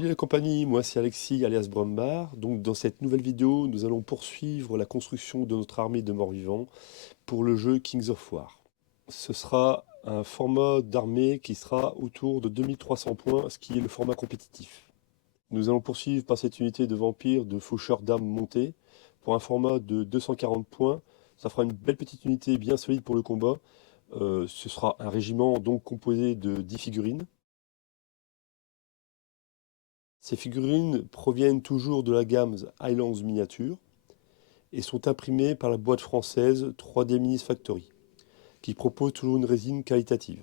Salut la compagnie, moi c'est Alexis alias Brombar. Donc dans cette nouvelle vidéo, nous allons poursuivre la construction de notre armée de morts-vivants pour le jeu Kings of War. Ce sera un format d'armée qui sera autour de 2300 points, ce qui est le format compétitif. Nous allons poursuivre par cette unité de vampires de faucheurs d'armes montées pour un format de 240 points. Ça fera une belle petite unité bien solide pour le combat. Ce sera un régiment donc composé de 10 figurines. Ces figurines proviennent toujours de la gamme Highlands Miniature et sont imprimées par la boîte française 3D Minis Factory, qui propose toujours une résine qualitative.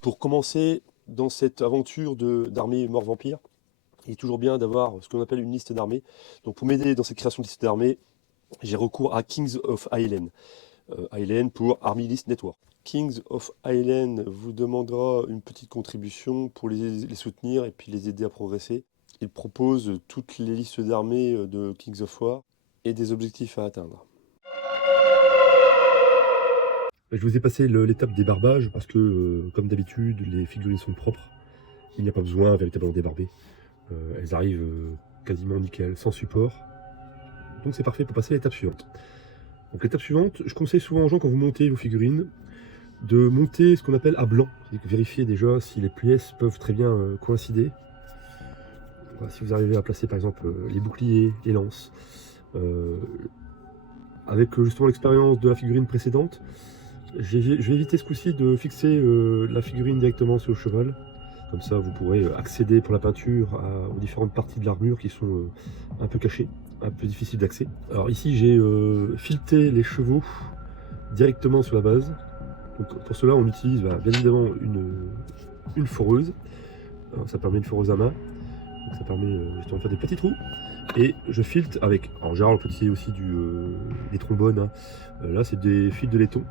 Pour commencer dans cette aventure d'armée mort-vampire, il est toujours bien d'avoir ce qu'on appelle une liste d'armées. Donc pour m'aider dans cette création de liste d'armées, j'ai recours à Kings of Highland. Highland pour Army List Network. Kings of Highland vous demandera une petite contribution pour les soutenir et puis les aider à progresser. Il propose toutes les listes d'armées de Kings of War et des objectifs à atteindre. Je vous ai passé l'étape des barbages parce que, comme d'habitude, les figurines sont propres. Il n'y a pas besoin véritablement de débarber. Elles arrivent quasiment nickel, sans support. Donc c'est parfait pour passer à l'étape suivante. Donc l'étape suivante, je conseille souvent aux gens quand vous montez vos figurines de monter ce qu'on appelle à blanc. C'est-à-dire vérifier déjà si les pièces peuvent très bien coïncider. Voilà, si vous arrivez à placer par exemple les boucliers, les lances, avec justement l'expérience de la figurine précédente, je vais éviter ce coup-ci de fixer la figurine directement sur le cheval. Comme ça, vous pourrez accéder pour la peinture aux différentes parties de l'armure qui sont un peu cachées, un peu difficiles d'accès. Alors ici, j'ai fileté les chevaux directement sur la base. Donc, pour cela, on utilise bien évidemment une foreuse. Alors, ça permet une foreuse à main. Donc, ça permet justement de faire des petits trous. Et je filte avec, en général on peut utiliser aussi des trombones, hein. Là c'est des fils de laiton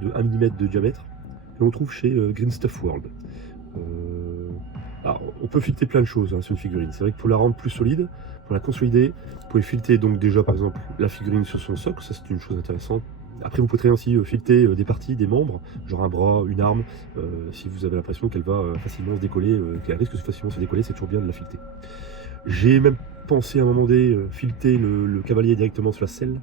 de 1 mm de diamètre que l'on trouve chez Green Stuff World. Alors, on peut fileter plein de choses sur une figurine. C'est vrai que pour la rendre plus solide, pour la consolider, vous pouvez fileter donc déjà par exemple la figurine sur son socle, ça c'est une chose intéressante. Après vous pouvez aussi fileter des parties, des membres, genre un bras, une arme, si vous avez l'impression qu'elle va facilement se décoller, qu'elle risque de facilement se décoller, c'est toujours bien de la fileter. J'ai même pensé à un moment donné fileter le cavalier directement sur la selle,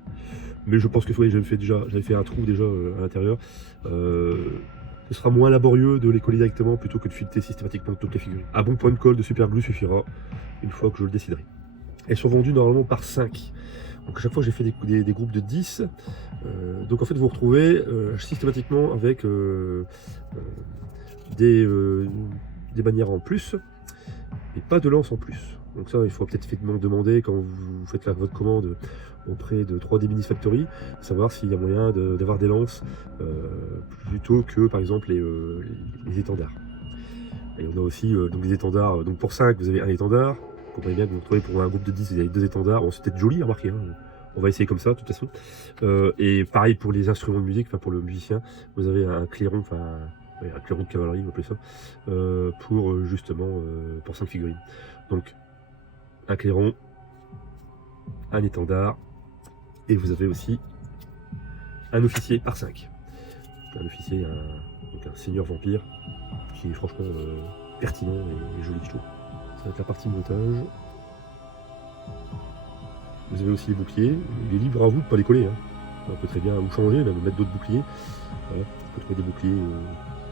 mais je pense que j'avais fait un trou déjà à l'intérieur. Ce sera moins laborieux de les coller directement plutôt que de fileter systématiquement toutes les figurines. Un bon point de colle de super glue suffira une fois que je le déciderai. Elles sont vendues normalement par 5. Donc à chaque fois j'ai fait des groupes de 10. Donc en fait vous vous retrouvez systématiquement avec des bannières en plus et pas de lance en plus. Donc ça, il faut peut-être demander quand vous faites votre commande auprès de 3D Minis Factory, savoir s'il y a moyen d'avoir des lances plutôt que par exemple les étendards. Et on a aussi donc des étendards, donc pour 5 vous avez un étendard, vous comprenez bien que vous vous retrouvez pour un groupe de 10 vous avez 2 étendards, bon, c'est peut-être joli à remarquer, hein. On va essayer comme ça de toute façon. Et pareil pour les instruments de musique, enfin pour le musicien, vous avez un clairon, un clairon de cavalerie, on appelle ça, pour justement pour 5 figurines. Donc un clairon, un étendard, et vous avez aussi un officier par 5. Un officier, donc un seigneur vampire, qui est franchement pertinent et joli, je trouve. Ça va être la partie montage. Vous avez aussi les boucliers, il est libre à vous de ne pas les coller, hein. On peut très bien vous changer, même mettre d'autres boucliers. Voilà. On peut trouver des boucliers,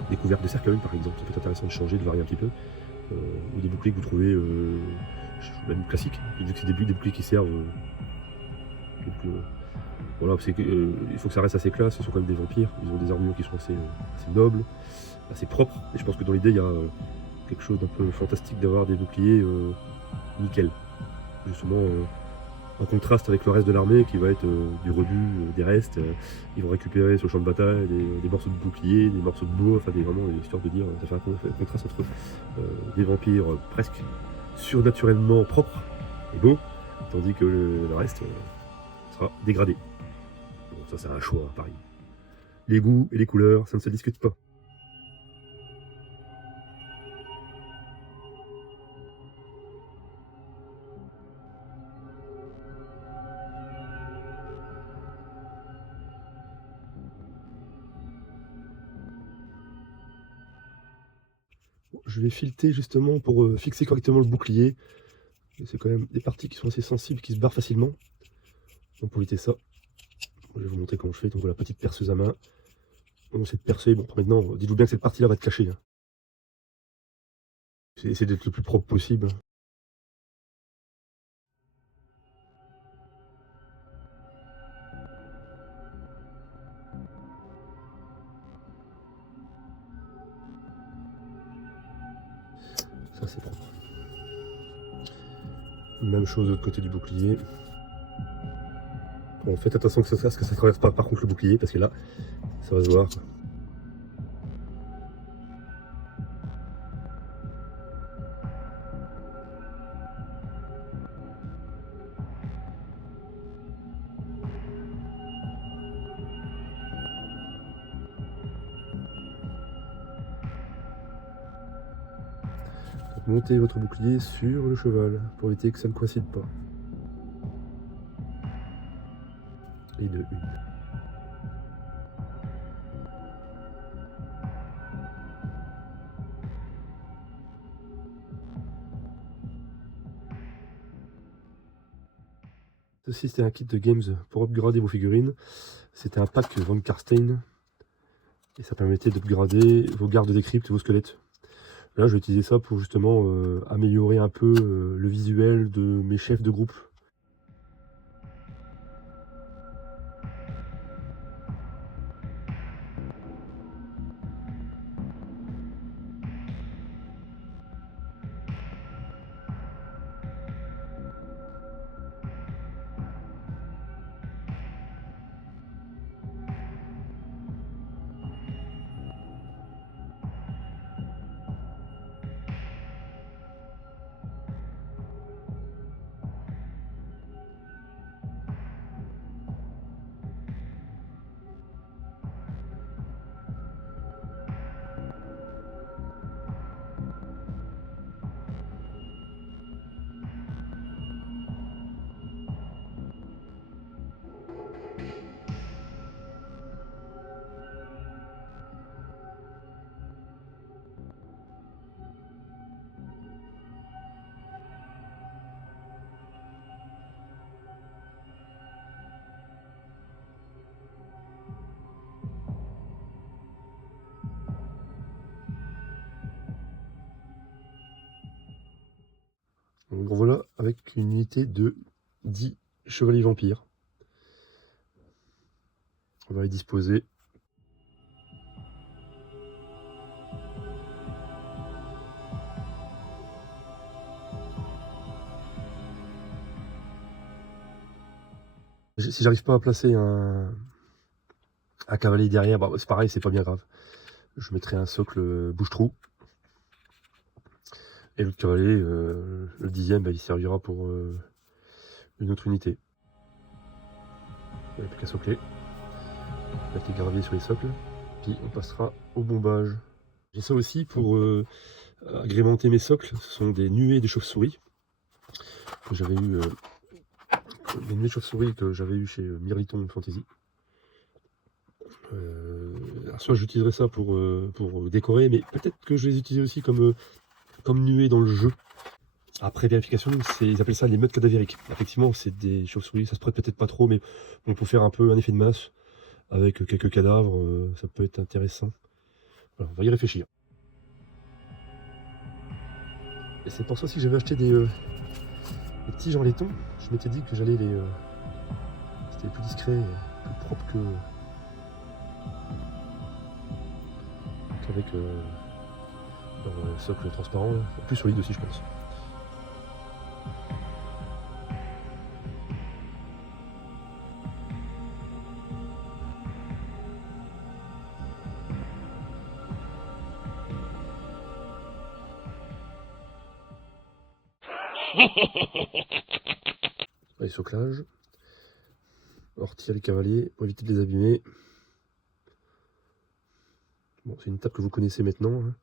des couvercles de cercueil par exemple, ça peut être intéressant de changer, de varier un petit peu. Ou des boucliers que vous trouvez même classiques, vu que c'est des boucliers qui servent. Voilà, il faut que ça reste assez classe, ce sont quand même des vampires, ils ont des armures qui sont assez nobles, assez propres, et je pense que dans l'idée il y a quelque chose d'un peu fantastique d'avoir des boucliers nickel, justement en contraste avec le reste de l'armée qui va être du rebut, des restes, ils vont récupérer sur le champ de bataille des morceaux de boucliers, des morceaux de bois, enfin vraiment histoire de dire, ça fait un contraste entre des vampires presque surnaturellement propres et beaux, tandis que le reste sera dégradé. Bon, ça c'est un choix, pareil. Les goûts et les couleurs, ça ne se discute pas. je vais fileter justement pour fixer correctement le bouclier. C'est quand même des parties qui sont assez sensibles, qui se barrent facilement. Donc pour éviter ça, je vais vous montrer comment je fais. Donc voilà, petite perceuse à main. On essaie de percer. Bon, maintenant, dites-vous bien que cette partie-là va être cachée, hein. Essayez d'être le plus propre possible. Ça, c'est propre. Même chose de l'autre côté du bouclier. Bon, faites attention que ça ne traverse pas par contre le bouclier, parce que là, ça va se voir, quoi. Donc, montez votre bouclier sur le cheval, pour éviter que ça ne coïncide pas. Et de une. Ceci, c'était un kit de games pour upgrader vos figurines. C'était un pack Van Karstein. Et ça permettait d'upgrader vos gardes des cryptes et vos squelettes. Là, je vais utiliser ça pour justement améliorer un peu le visuel de mes chefs de groupe. Donc voilà, avec une unité de 10 chevaliers vampires. On va les disposer. Si j'arrive pas à placer un cavalier derrière, bah, c'est pareil, c'est pas bien grave. Je mettrai un socle bouche-trou. Et l'autre cavalier, le 10e, bah, il servira pour une autre unité. Il n'y a plus qu'à socler. Mettre les graviers sur les socles. Puis on passera au bombage. J'ai ça aussi pour agrémenter mes socles. Ce sont des nuées de chauves-souris que j'avais eu. Des nuées de chauves-souris que j'avais eu chez Mirliton Fantasy. Soit j'utiliserai ça pour décorer, mais peut-être que je les utilise aussi comme nuées dans le jeu. Après vérification, ils appellent ça les meutes cadavériques. Effectivement, c'est des chauves-souris, ça se prête peut-être pas trop, mais on peut faire un peu un effet de masse avec quelques cadavres, ça peut être intéressant. Voilà, on va y réfléchir. Et c'est pour ça aussi que j'avais acheté des tiges en laiton. Je m'étais dit que j'allais les... c'était plus discret, plus propre qu'avec leur socle transparent. Là. Plus solide aussi, je pense. Allez, soclage. On retire les cavaliers pour éviter de les abîmer. Bon, c'est une étape que vous connaissez maintenant. Hein.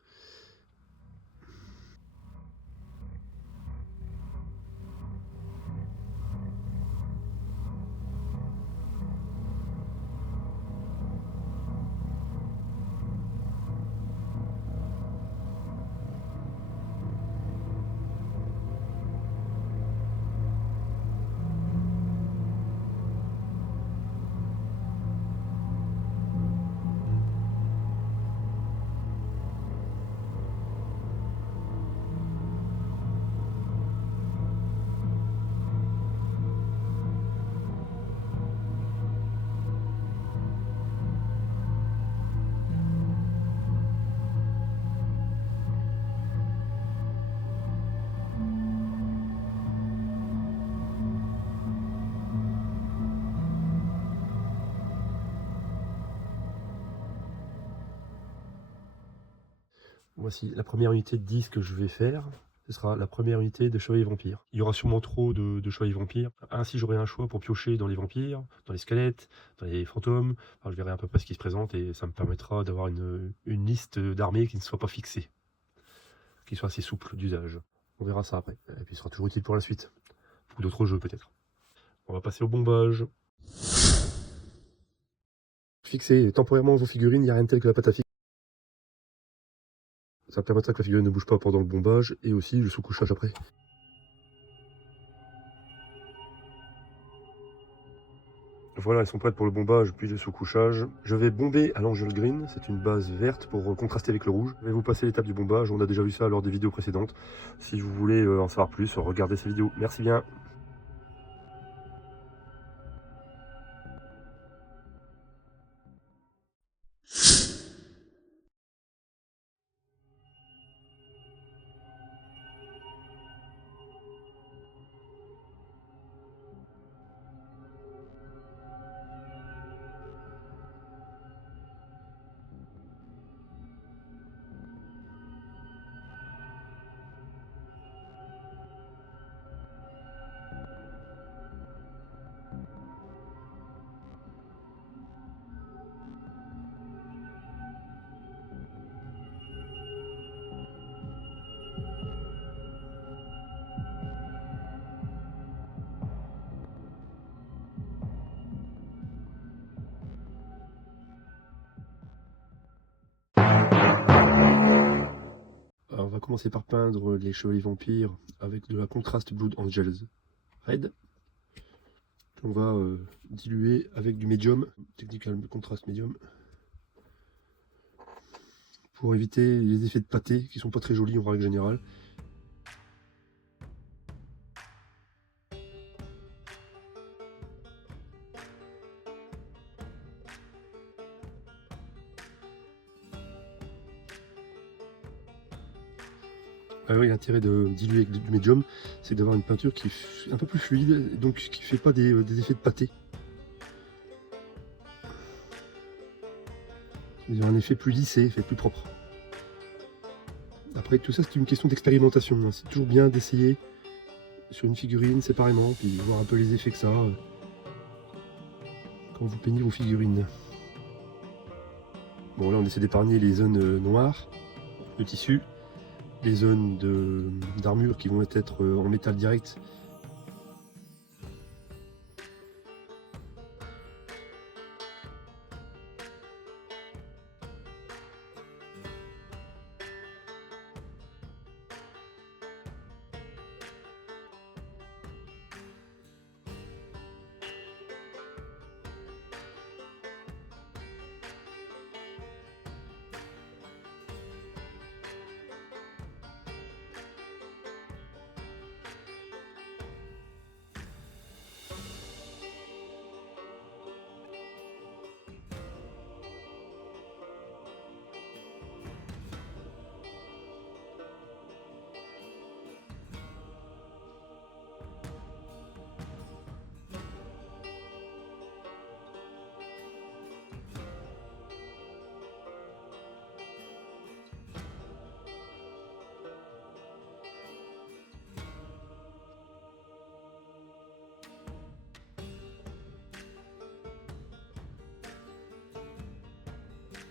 Voici la première unité de 10 que je vais faire. Ce sera la première unité de chevalier vampire. Il y aura sûrement trop de chevaliers vampires. Ainsi, j'aurai un choix pour piocher dans les vampires, dans les squelettes, dans les fantômes. Enfin, je verrai à peu près ce qui se présente et ça me permettra d'avoir une liste d'armées qui ne soit pas fixée, qui soit assez souple d'usage. On verra ça après. Et puis, il sera toujours utile pour la suite. Ou d'autres jeux, peut-être. On va passer au bombage. Fixer temporairement vos figurines, il n'y a rien de tel que la pâte à fixer. Ça permettra que la figurine ne bouge pas pendant le bombage et aussi le sous-couchage après. Voilà, elles sont prêtes pour le bombage puis le sous-couchage. Je vais bomber à l'Angel Green, c'est une base verte pour contraster avec le rouge. Je vais vous passer l'étape du bombage, on a déjà vu ça lors des vidéos précédentes. Si vous voulez en savoir plus, regardez ces vidéos. Merci bien. Alors, on va commencer par peindre les chevaliers vampires avec de la Contrast Blood Angels Red. On va diluer avec du médium, Technical Contrast Medium, pour éviter les effets de pâté qui sont pas très jolis en règle générale. Ah oui, l'intérêt de diluer avec du médium, c'est d'avoir une peinture qui est un peu plus fluide, donc qui fait pas des effets de pâté. Il a un effet plus lissé, fait plus propre. Après, tout ça, c'est une question d'expérimentation. Hein. C'est toujours bien d'essayer sur une figurine séparément, puis voir un peu les effets que ça a quand vous peignez vos figurines. Bon, là, on essaie d'épargner les zones noires de tissu, les zones d'armure qui vont être en métal direct.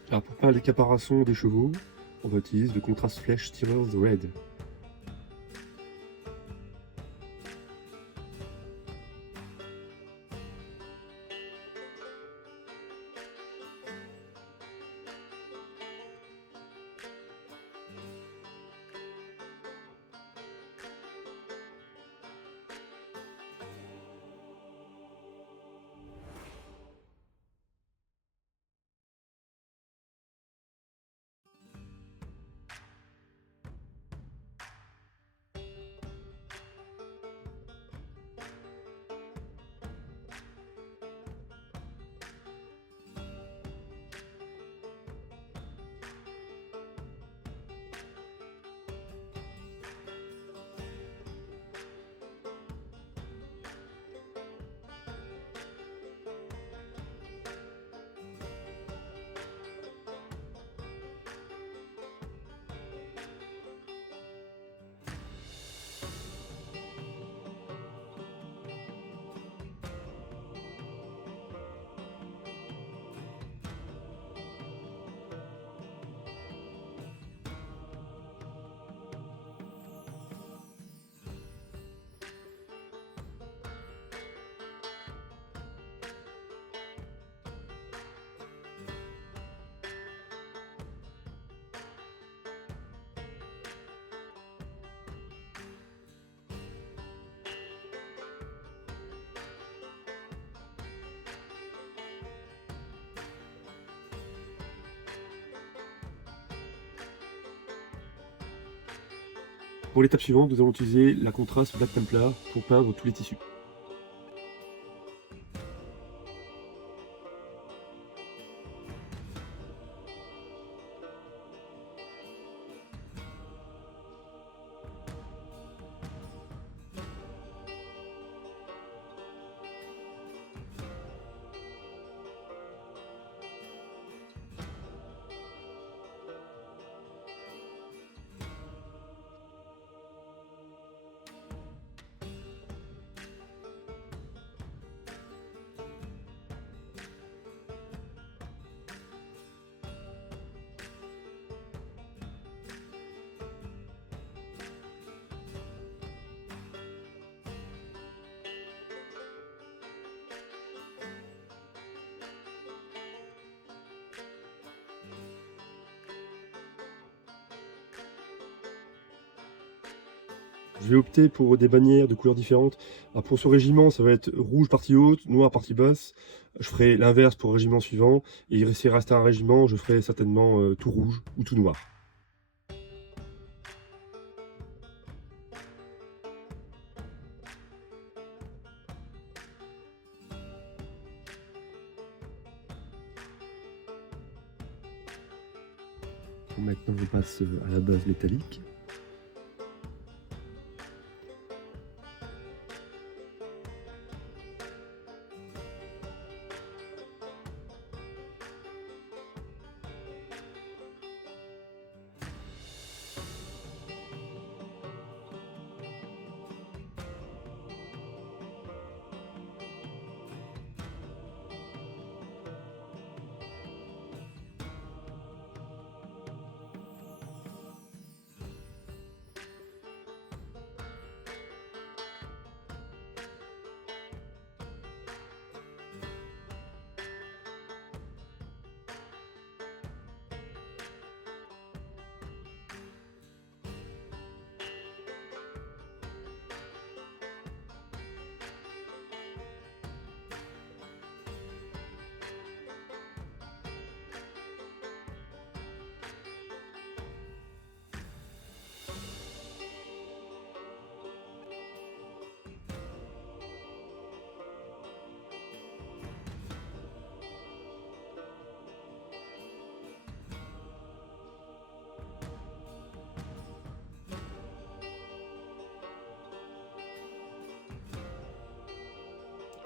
Alors pour peindre les caparaçons des chevaux, on va utiliser le Contrast Flesh Stirrers Red. Pour l'étape suivante, nous allons utiliser la contraste Black Templar pour peindre tous les tissus. Je vais opter pour des bannières de couleurs différentes. Alors pour ce régiment, ça va être rouge partie haute, noir partie basse. Je ferai l'inverse pour le régiment suivant. Et s'il reste un régiment, je ferai certainement tout rouge ou tout noir. Maintenant, on passe à la base métallique.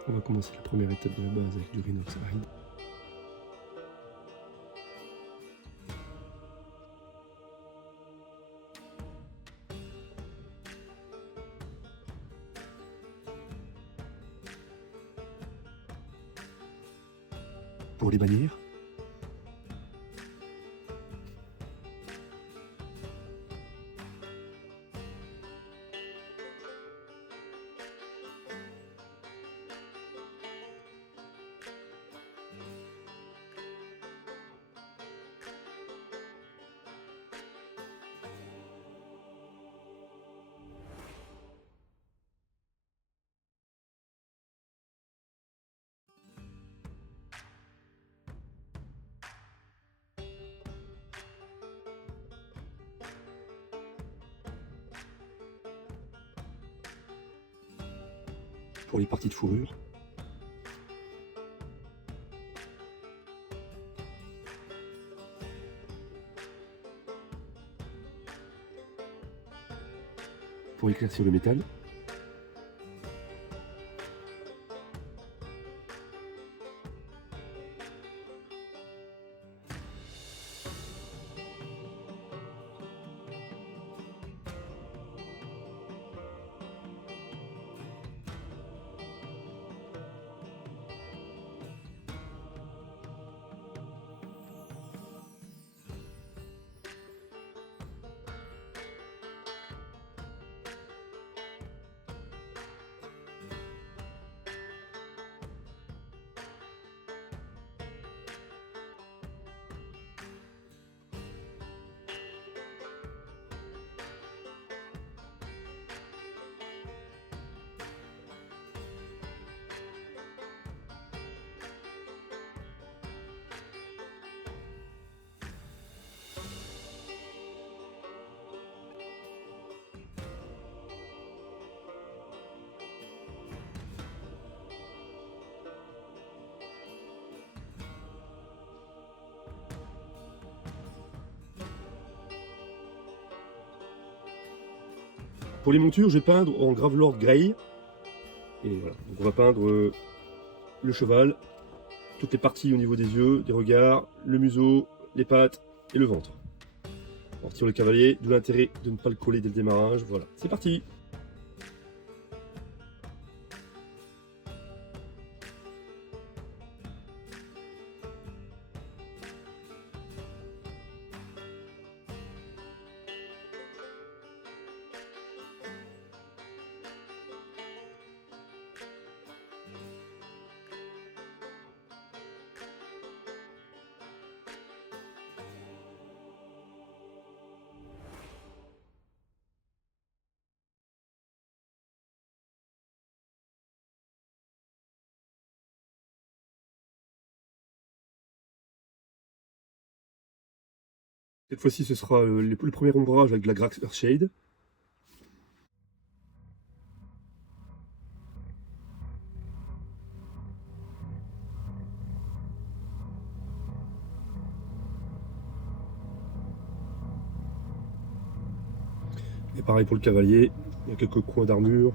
On va commencer la première étape de la base avec du Rhinox aride. Pour les bannières, pour les parties de fourrure, pour éclaircir le métal, Pour les montures, je vais peindre en Gravelord Grey. Et voilà, donc on va peindre le cheval, toutes les parties au niveau des yeux, des regards, le museau, les pattes et le ventre. On retire le cavalier, d'où l'intérêt de ne pas le coller dès le démarrage. Voilà, c'est parti! Cette fois-ci, ce sera le premier ombrage avec de la Grax Earthshade. Et pareil pour le cavalier, il y a quelques coins d'armure.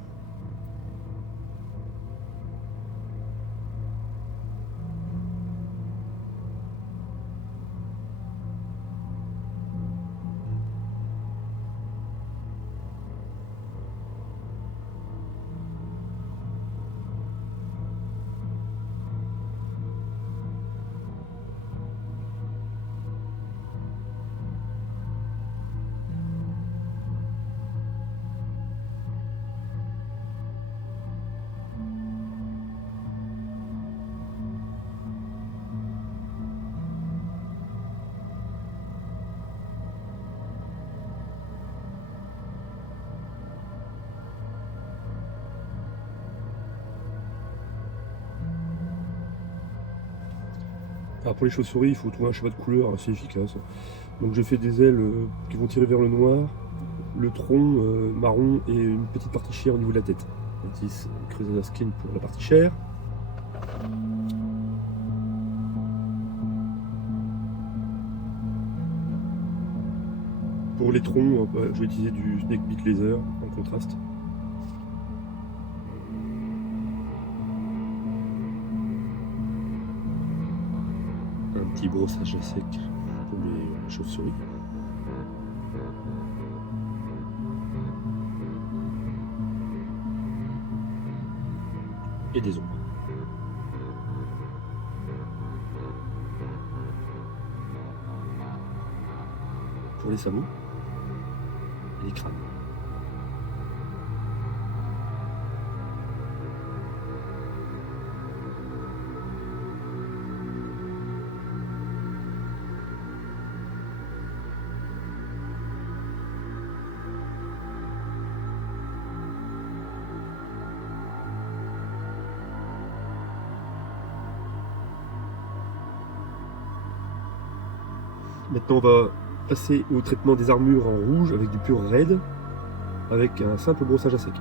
Alors pour les chauves-souris, il faut trouver un schéma de couleur assez efficace. Donc j'ai fait des ailes qui vont tirer vers le noir, le tronc marron et une petite partie chair au niveau de la tête. Métis Crusader Skin pour la partie chair. Pour les troncs, je vais utiliser du Snake Beat Laser en contraste. Un petit brossage à sec pour les chauves-souris. Et des ombres. Pour les sabots et les crânes. Maintenant on va passer au traitement des armures en rouge avec du pur red, avec un simple brossage à sec.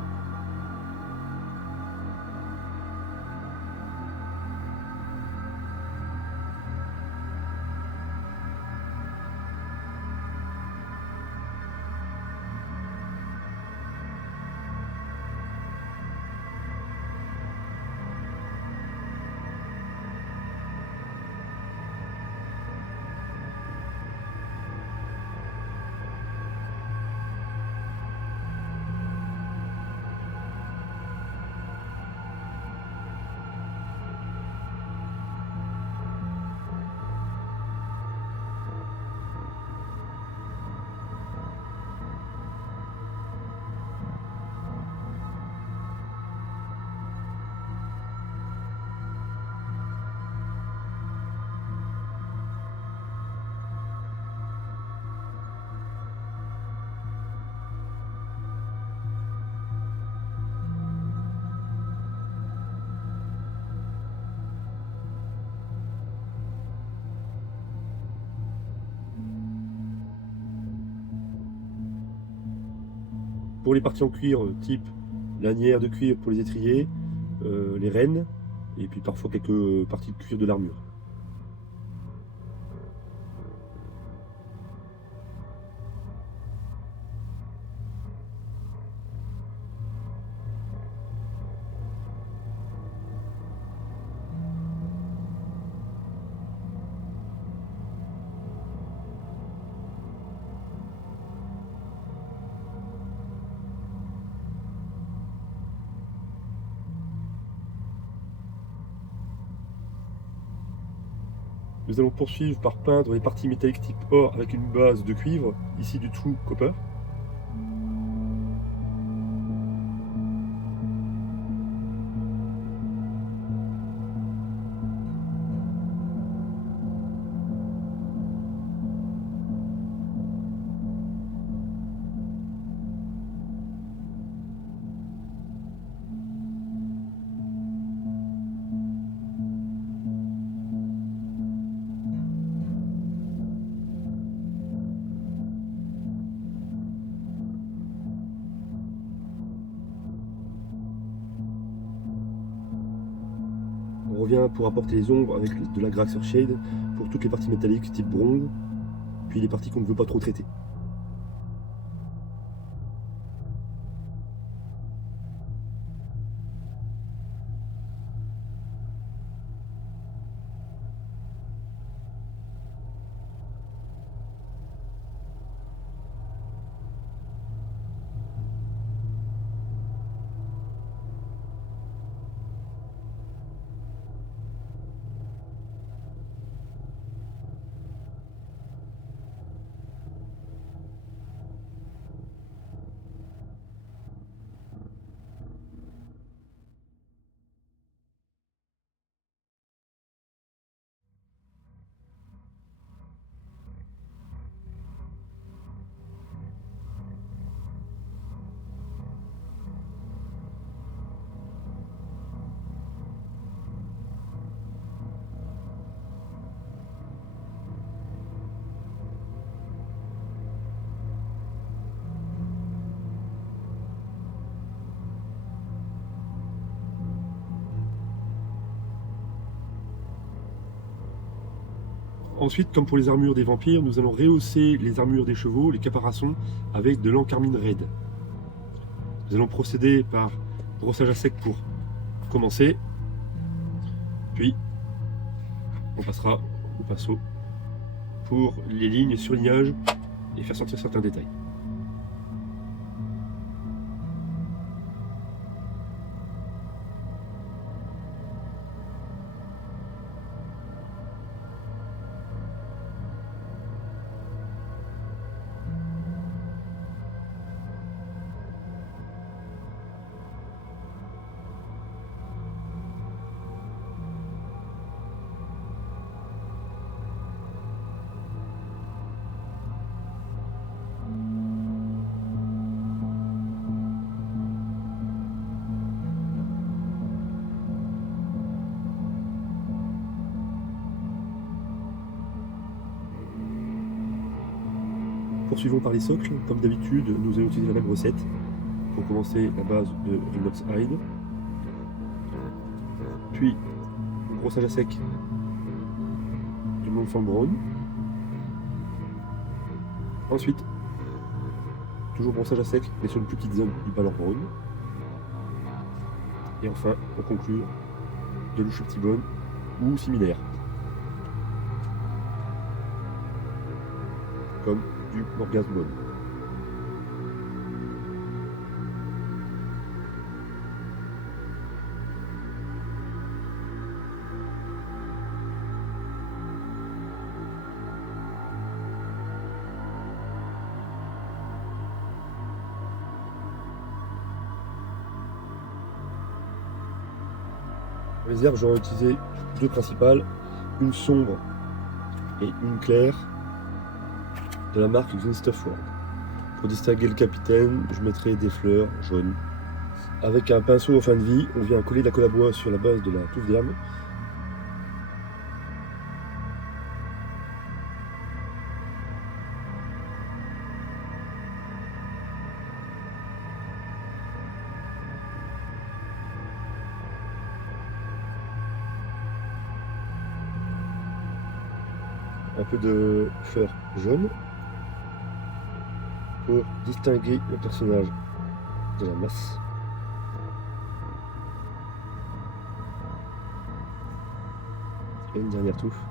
Pour les parties en cuir, type lanière de cuir pour les étriers, les rênes, et puis parfois quelques parties de cuir de l'armure. Nous allons poursuivre par peindre les parties métalliques type or avec une base de cuivre, ici du True Copper. On revient pour apporter les ombres avec de la Graxer Shade pour toutes les parties métalliques type bronze, puis les parties qu'on ne veut pas trop traiter. Ensuite, comme pour les armures des vampires, nous allons rehausser les armures des chevaux, les caparaçons, avec de l'encarmine raide. Nous allons procéder par brossage à sec pour commencer, puis on passera au pinceau pour les lignes, surlignages et faire sortir certains détails. Poursuivons par les socles. Comme d'habitude, nous allons utiliser la même recette. Pour commencer, la base de Rhinox Hide. Puis, brossage à sec du Montfort Brown. Ensuite, toujours brossage à sec, mais sur une plus petite zone du Balor Brown. Et enfin, pour conclure, de louche petit bone ou similaire. Comme du Morgasme Bone. Pour les herbes, j'aurais utilisé deux principales, une sombre et une claire, de la marque Greenstuff-World. Pour distinguer le capitaine, je mettrai des fleurs jaunes. Avec un pinceau en fin de vie, on vient coller de la colle à bois sur la base de la touffe d'herbe. Un peu de fleurs jaunes pour distinguer le personnage de la masse. Et une dernière touffe.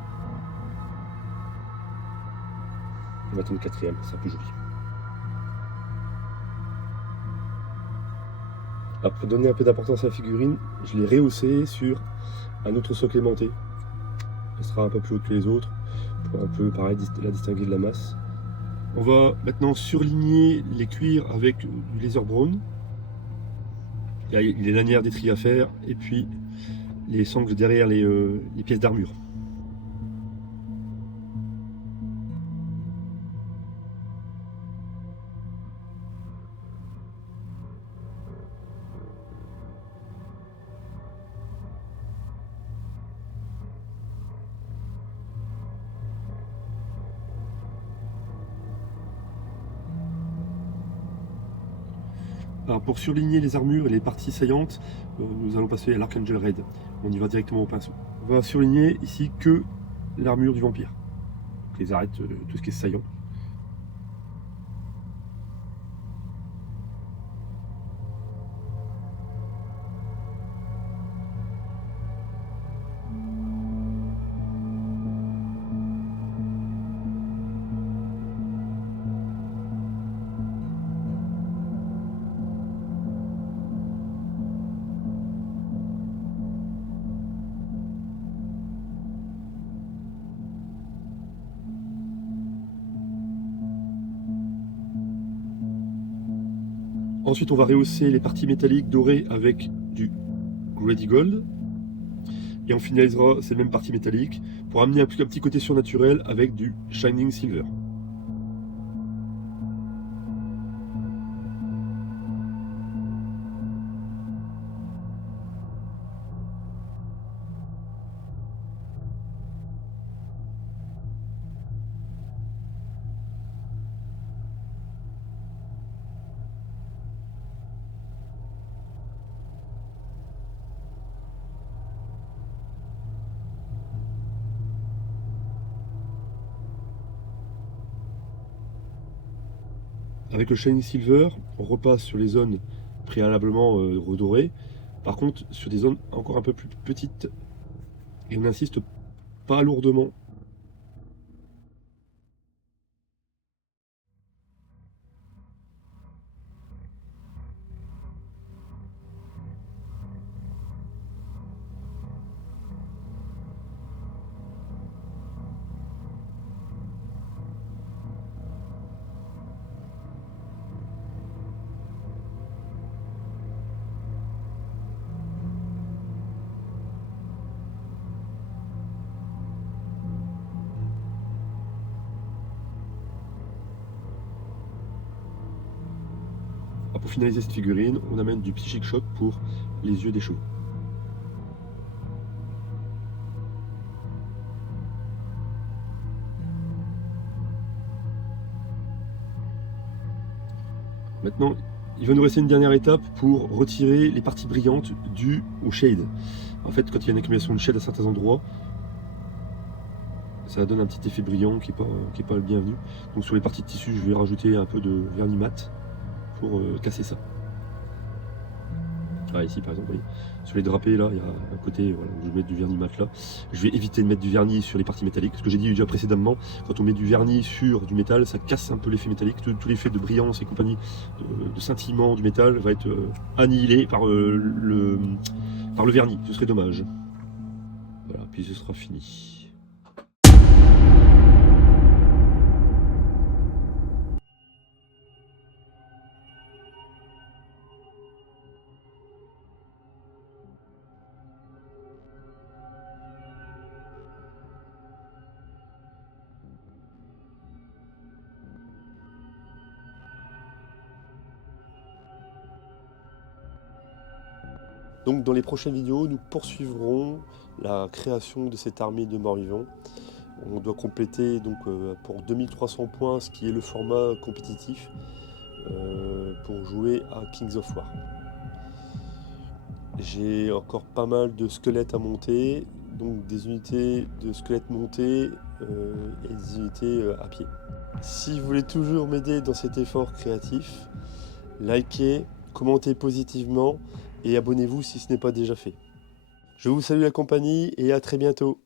Et maintenant une quatrième, ça sera plus joli. Alors pour donner un peu d'importance à la figurine, je l'ai rehaussée sur un autre socle aimanté Elle sera un peu plus haute que les autres, pour un peu pareil la distinguer de la masse. On va maintenant surligner les cuirs avec du laser brown. Il y a les lanières d'étrier à faire, et puis les sangles derrière les pièces d'armure. Alors pour surligner les armures et les parties saillantes, nous allons passer à l'Archangel Red. On y va directement au pinceau. On va surligner ici que l'armure du vampire. Donc les arêtes, tout ce qui est saillant. Ensuite, on va rehausser les parties métalliques dorées avec du Grady Gold. Et on finalisera ces mêmes parties métalliques pour amener un petit côté surnaturel avec du Shining Silver. Avec le Shining Silver, on repasse sur les zones préalablement redorées. Par contre, sur des zones encore un peu plus petites, et on n'insiste pas lourdement. Pour finaliser cette figurine, on amène du Psychic Shock pour les yeux des chevaux. Maintenant, il va nous rester une dernière étape pour retirer les parties brillantes dues au shade. En fait, quand il y a une accumulation de shade à certains endroits, ça donne un petit effet brillant qui est pas le bienvenu. Donc sur les parties de tissu, je vais rajouter un peu de vernis mat pour casser ça. Ah, ici par exemple, vous voyez, sur les drapés là, il y a un côté, voilà, où je vais mettre du vernis mat là. Je vais éviter de mettre du vernis sur les parties métalliques, ce que j'ai dit déjà précédemment, quand on met du vernis sur du métal, ça casse un peu l'effet métallique, tout l'effet de brillance et compagnie, de scintillement du métal va être annihilé par le vernis, ce serait dommage. Voilà, puis ce sera fini. Donc dans les prochaines vidéos, nous poursuivrons la création de cette armée de morts-vivants. On doit compléter donc pour 2300 points, ce qui est le format compétitif, pour jouer à Kings of War. J'ai encore pas mal de squelettes à monter, donc des unités de squelettes montées et des unités à pied. Si vous voulez toujours m'aider dans cet effort créatif, likez, commentez positivement et abonnez-vous si ce n'est pas déjà fait. Je vous salue la compagnie et à très bientôt.